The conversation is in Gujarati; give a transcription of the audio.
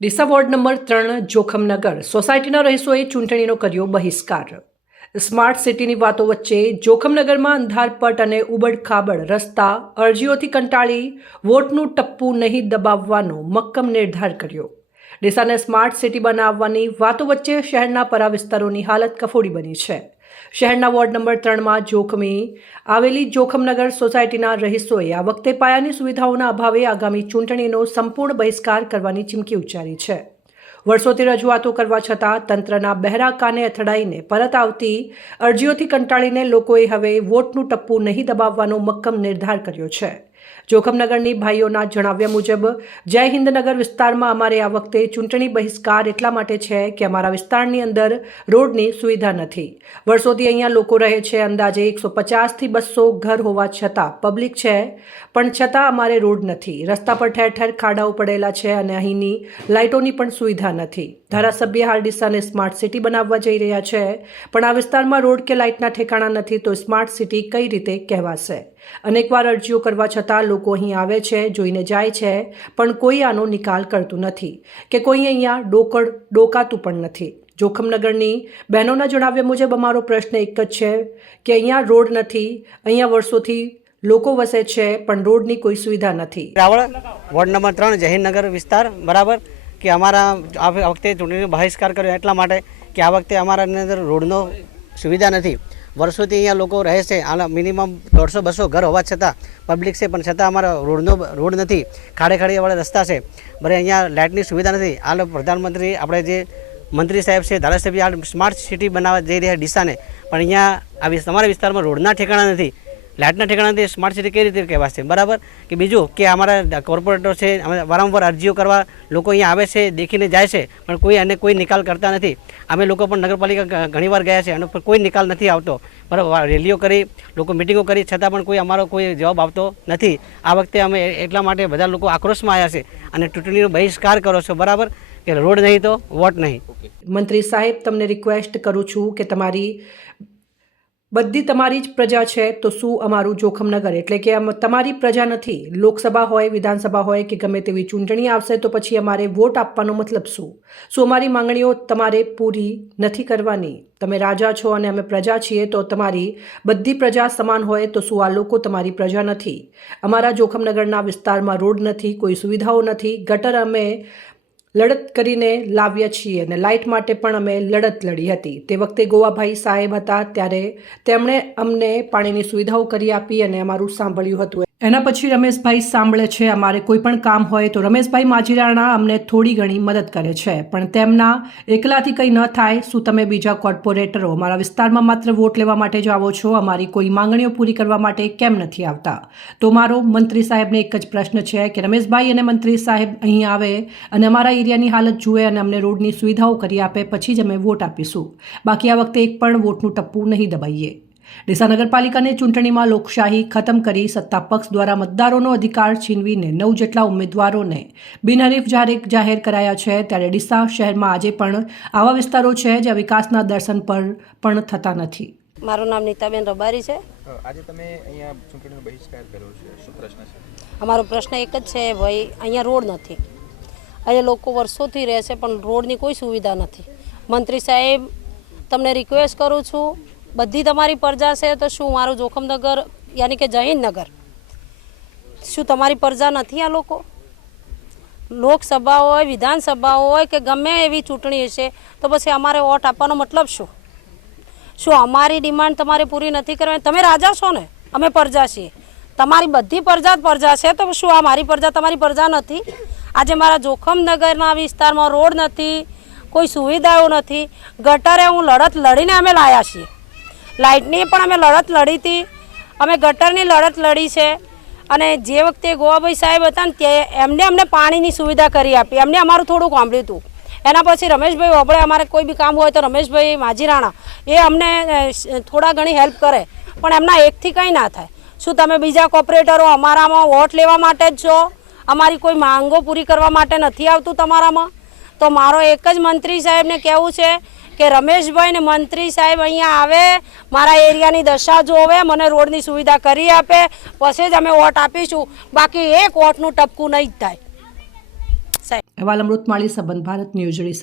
ડીસા વોર્ડ નંબર 3 જોખમનગર સોસાયટીના રહીશોએ ચૂંટણીનો કર્યો બહિષ્કાર। સ્માર્ટ સિટીની વાતો વચ્ચે જોખમનગરમાં અંધારપટ અને ઉબડખાબડ રસ્તા અરજીઓથી કંટાળી વોટનું ટપ્પું નહીં દબાવવાનો મક્કમ નિર્ધાર કર્યો। ડીસાને સ્માર્ટ સિટી બનાવવાની વાતો વચ્ચે શહેરના પરા વિસ્તારોની હાલત કફોડી બની છે। શહેરના વોર્ડ નંબર 3માં જોખમી આવેલી જોખમનગર સોસાયટીના રહીશોએ આ વખતે પાયાની સુવિધાઓના અભાવે આગામી ચૂંટણીનો સંપૂર્ણ બહિષ્કાર કરવાની ચીમકી ઉચ્ચારી છે। વર્ષોથી રજૂઆતો કરવા છતાં તંત્રના બહેરા કાને અથડાઈને પરત આવતી અરજીઓથી કંટાળીને લોકોએ હવે વોટનું ટપ્પું નહીં દબાવવાનો મક્કમ નિર્ધાર કર્યો છે। જોખમનગરની ભાઈઓના જણાવ્યા મુજબ જય હિન્દનગર વિસ્તારમાં અમારે આ વખતે ચૂંટણી બહિષ્કાર એટલા માટે છે કે અમારા વિસ્તારની અંદર રોડની સુવિધા નથી। વર્ષોથી અહીંયા લોકો રહે છે। અંદાજે 150 થી 200 ઘર હોવા છતાં પબ્લિક છે, પણ છતાં અમારે રોડ નથી। રસ્તા પર ઠેર ઠેર ખાડાઓ પડેલા છે અને અહીંની લાઇટોની પણ સુવિધા નથી। ધારાસભ્ય હાલ ડીસાને સ્માર્ટ સિટી બનાવવા જઈ રહ્યા છે, પણ આ વિસ્તારમાં રોડ કે લાઇટના ઠેકાણા નથી તો સ્માર્ટ સિટી કઈ રીતે કહેવાશે? અનેકવાર અરજીઓ કરવા છતાં લોકો અહીં આવે છે, જોઈને જાય છે, પણ કોઈ આનો નિકાલ કરતું નથી કે કોઈ અહીંયા ડોકાતું પણ નથી। જોખમનગરની બહેનોના જણાવ્યા મુજબ અમારો પ્રશ્ન એક જ છે કે અહીંયા રોડ નથી। અહીંયા વર્ષોથી લોકો વસે છે, પણ રોડની કોઈ સુવિધા નથી। રાવળ વોર્ડ નંબર 3 જયહિંદનગર વિસ્તાર બરાબર કે અમારા આ વખતે ચૂંટણીનો બહિષ્કાર કર્યો એટલા માટે કે આ વખતે અમારા અંદર રોડનો સુવિધા નથી। વર્ષોથી અહીંયા લોકો રહે છે। આ મિનિમમ 150-200 ઘર હોવા છતાં પબ્લિક છે, પણ છતાં અમારા રોડ નથી। ખાડે રસ્તા છે, બરે અહીંયા લાઇટની સુવિધા નથી। આ પ્રધાનમંત્રી આપણે જે મંત્રી સાહેબ છે, ધારાસભ્ય આ સ્માર્ટ સિટી બનાવવા જઈ રહ્યા ડીસાને, પણ અહીંયા તમારા વિસ્તારમાં રોડના ઠેકાણા નથી, લાઇટના ઠેકાણા નથી। સ્માર્ટ સિટી કઈ રીતે કહેવાશે? બરાબર કે બીજું કે અમારા કોર્પોરેટર છે, અમે વારંવાર અરજીઓ કરવા લોકો અહીંયા આવે છે, દેખીને જાય છે, પણ કોઈ નિકાલ કરતા નથી। અમે લોકો પણ નગરપાલિકા ઘણીવાર ગયા છે અને કોઈ નિકાલ નથી આવતો। બરાબર રેલીઓ કરી, લોકો મિટિંગો કરી, છતાં પણ અમારો કોઈ જવાબ આવતો નથી। આ વખતે અમે એટલા માટે બધા લોકો આક્રોશમાં આવ્યા છે અને ચૂંટણીનો બહિષ્કાર કરો છો। બરાબર કે રોડ નહીં તો વોટ નહીં। મંત્રી સાહેબ, તમને રિક્વેસ્ટ કરું છું કે બધી તમારી જ પ્રજા છે, તો શું અમારું જોખમનગર એટલે કે તમારી પ્રજા નથી? લોકસભા હોય, વિધાનસભા હોય કે ગમે તેવી ચૂંટણી આવશે તો પછી અમારે વોટ આપવાનો મતલબ શું? શું અમારી માંગણીઓ તમારે પૂરી નથી કરવાની? તમે રાજા છો અને અમે પ્રજા છીએ, તો તમારી બધી પ્રજા સમાન હોય તો શું આ લોકો તમારી પ્રજા નથી? અમારા જોખમનગરના વિસ્તારમાં રોડ નથી, કોઈ સુવિધાઓ નથી। ગટર અમે લડત કરીને લાવ્યા છીએ અને લાઇટ માટે પણ અમે લડત લડી હતી। તે વખતે ગોવાભાઈ સાહેબ હતા, ત્યારે તેમણે અમને પાણીની સુવિધાઓ કરી આપી અને અમારું સાંભળ્યું હતું। એના પછી રમેશભાઈ સાંભળે છે। અમારે કોઈ પણ કામ હોય તો રમેશભાઈ માજીરાણા અમને થોડી ઘણી મદદ કરે છે, પણ તેમના એકલાથી કંઈ ન થાય। શું તમે બીજા કોર્પોરેટરો અમારા વિસ્તારમાં માત્ર વોટ લેવા માટે જ આવો છો? અમારી કોઈ માંગણીઓ પૂરી કરવા માટે કેમ નથી આવતા? તો મારો મંત્રી સાહેબને એક જ પ્રશ્ન છે કે રમેશભાઈ અને મંત્રી સાહેબ અહીં આવે અને અમારા એરિયાની હાલત જુએ અને અમને રોડની સુવિધાઓ કરી આપે, પછી જ અમે વોટ આપીશું। બાકી આ વખતે એક પણ વોટનું ટપ્પું નહીં દબાઈએ। ડીસા નગરપાલિકાની ચૂંટણીમાં લોકશાહી ખતમ કરી સત્તા પક્ષ દ્વારા મતદારોનો અધિકાર છીનવીને 9 જેટલા ઉમેદવારોને બિનહરીફ જાહેર કરાયા છે। ત્યારે ડીસા શહેરમાં આજે પણ આવા વિસ્તારો છે જ્યાં વિકાસના દર્શન પર પણ થતા નથી। મારું નામ નીતાબેન રબારી છે। આજે તમે અહીંયા ચૂંટણીનો બહિષ્કાર કર્યો છે, શું પ્રશ્ન છે? અમારો પ્રશ્ન એક જ છે ભાઈ, અહીંયા રોડ નથી। અહીંયા લોકો વર્ષોથી રહે છે, પણ રોડની કોઈ સુવિધા નથી। મંત્રી સાહેબ, તમને રિક્વેસ્ટ કરું છું, બધી તમારી પ્રજા છે, તો શું મારું જોખમનગર યાની કે જયહિંદનગર શું તમારી પ્રજા નથી? આ લોકો લોકસભા હોય, વિધાનસભા હોય કે ગમે એવી ચૂંટણી હશે તો પછી અમારે વોટ આપવાનો મતલબ શું? શું અમારી ડિમાન્ડ તમારે પૂરી નથી કરવાની? તમે રાજા છો ને, અમે પ્રજા છીએ। તમારી બધી પ્રજા છે, તો શું આ મારી પ્રજા તમારી પ્રજા નથી? આજે મારા જોખમનગરના વિસ્તારમાં રોડ નથી, કોઈ સુવિધાઓ નથી। ગટરે હું લડત લડીને અમે લાવ્યા છીએ। લાઇટની પણ અમે લડત લડી હતી, અમે ગટરની લડત લડી છે। અને જે વખતે ગોવાભાઈ સાહેબ હતા ને તે એમને અમને પાણીની સુવિધા કરી આપી, એમને અમારું થોડું સાંભળ્યું હતું। એના પછી રમેશભાઈ ઓબળે, અમારે કોઈ બી કામ હોય તો રમેશભાઈ માજીરાણા એ અમને થોડા ઘણી હેલ્પ કરે, પણ એમના એકથી કંઈ ના થાય। શું તમે બીજા કોર્પોરેટરો અમારામાં વોટ લેવા માટે જ છો? અમારી કોઈ માંગો પૂરી કરવા માટે નથી આવતું તમારામાં? તો મારો એક જ મંત્રી સાહેબને કહેવું છે કે રમેશભાઈ ને મંત્રી સાહેબ અહીંયા આવે, મારા એરિયાની દશા જોવે, મને રોડની સુવિધા કરી આપે, પછી જ અમે વોટ આપીશું। બાકી એક વોટનું ટપકું નહીં જ થાય। સાહેબ અહેવાલ અમૃત માળી, સંબંધ ભારત ન્યૂઝ, ડીસા.